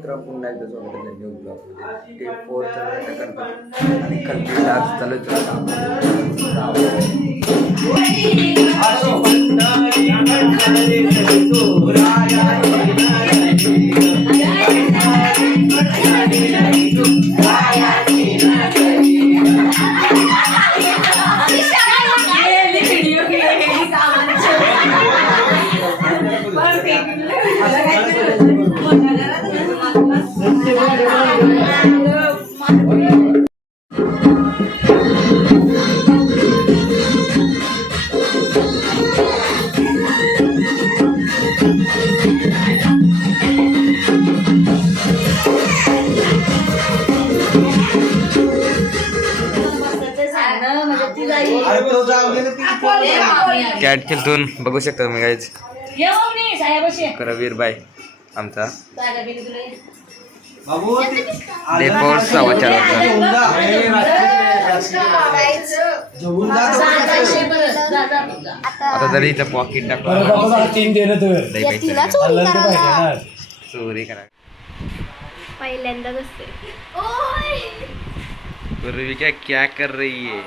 मित्र पुन्हा एकदा स्वागत आहे न्यू ब्लॉगमध्ये. डे 4 चा गणपती आणि कल्पित आज कॅट खेळतून बघू शकता तुम्ही गाईज. करवीर बाय आमचा डेपोर 4:15 आता तरी इथं पॉकेट चोरी करा पहिल्यांदा पूर्वी क्या कर रही है?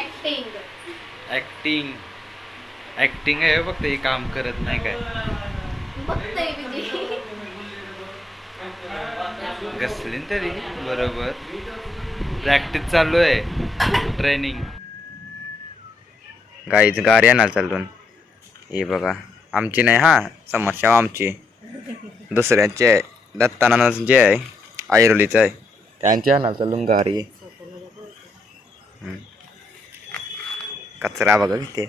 ऍक्टिंग ऍक्टिंग ऍक्टिंग आहे फक्त हे काम करत नाही काय बघतोय कसली तरी बरोबर प्रॅक्टिस चालू आहे ट्रेनिंग. गाईच गाडी आणायला चालून हे बघा आमची नाही हा समस्या आमची दुसऱ्यांची आहे. दत्ताना जे आहे आयरोलीचं आहे त्यांची आणायला चालून गाडी. कचरा बघा किती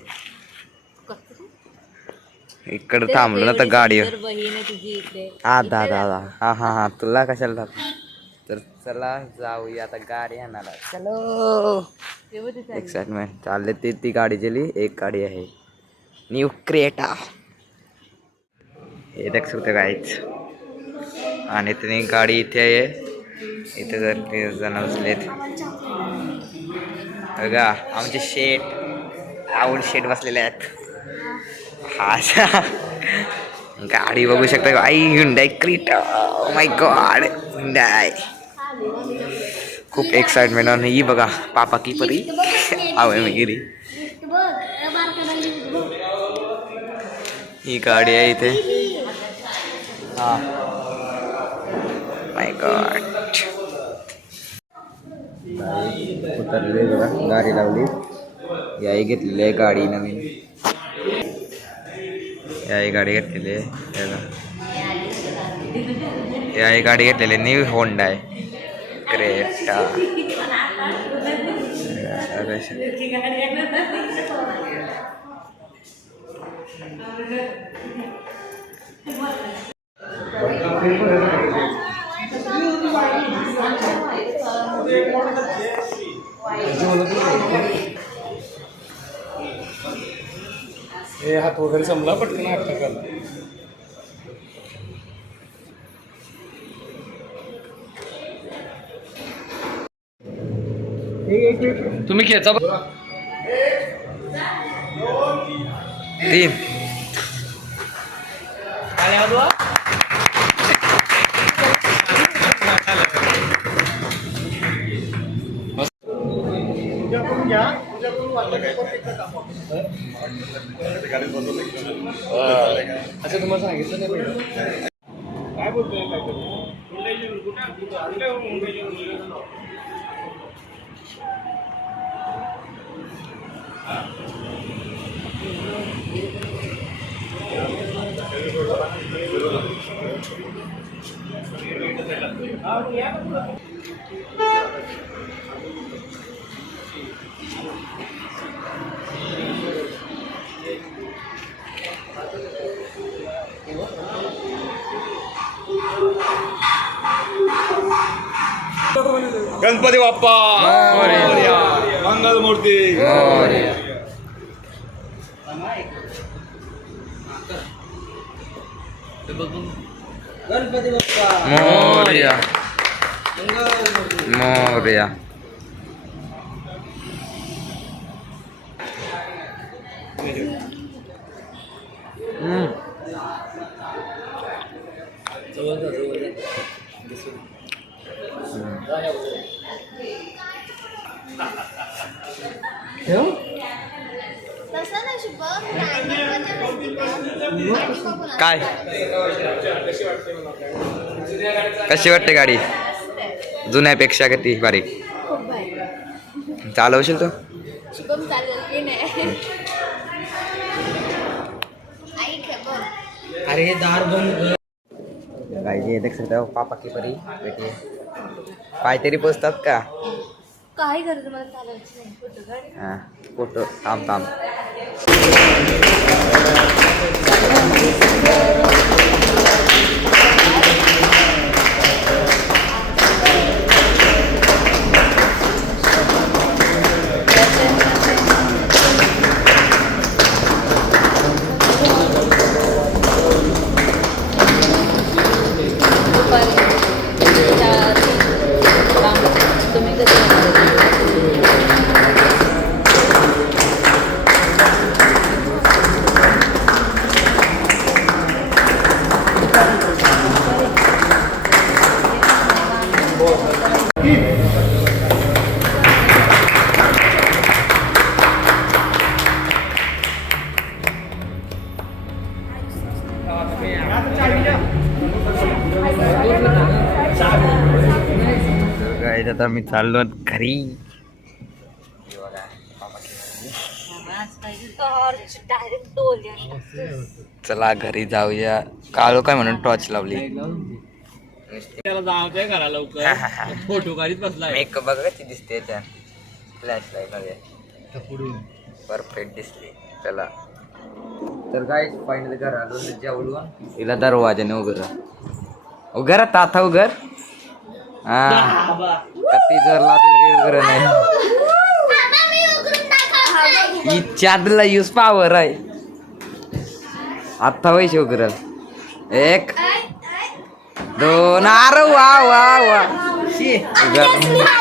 इकडं थांबलो ना तर गाडी हा दादा हा हा हा तुला कशाला तर चला जाऊया आता गाडी आणायला. चलो एक्साइटमेंट चालले ती गाडी गेली. एक गाडी आहे न्यू क्रेटा हे देख शकते काहीच. आणि त्यांनी गाडी इथे आहे. इथे जर ते जण बसलेत बघा आमचे शेट राहुल शेट बसलेले आहेत. हा गाडी बघू शकता आई हुंडाई क्रेटा. माय गॉड हुंडाई खूप एक्साइटमेंट. आणि ही बघा पापा की परी आवे मी गिरी ही गाडी आहे इथे. हा माय गॉड उतरले बघा गाडी लावली. याही घेतलेली आहे गाडी नवीन. याही गाडी घेतलेली आहे. याही गाडी घेतलेली न्यू होंडा आहे क्रेटा. हे हात वगैरे संपला पटकन हात टाकायला. तुम्ही खेचा तीन अच्छा तुम्हाला सांगितलं नाही काय बोलतोय गणपती बाप्पा मंगल मूर्ती गणपती बाप्पा मोरया मोरया. ठेव. तसं नाही शुभम, timing बद्दल माहिती का? आणि बघू ना. काय कशी वाटते गाडी जुन्यापेक्षा किती बारीक खूप भारी. चालवशील तू शुभम चालेल की नाही? ऐक हे बघ. अरे हे दार बंद कर. गाइस ये देख सकते हो पापा की परी बेटी पाय तरी पोचतात का काय करत मला चालवायचं नाही फोटो काढ. हा फोटो थांब थांब तुम्ही कसं गाइस आता मी चाललो घरी डायरेक्ट डोल्या. चला घरी जाऊया काळो काय म्हणून टॉर्च लावली त्याला जायचंय घरा लवकर. फोटो काढीत बसलाय. मेकअप बघा कशी दिसते त्या फ्लॅश लाईट मध्ये परफेक्ट दिसली चला तर काय फायनल घर आलो जेवलो तिला दरवाजाने उघर ताथा उघर हा कती जर लावते तरी उघर नाही ही चादला यूज पावर आहे आता वैसे उघरल 1 2 अरे वा वा वा उघर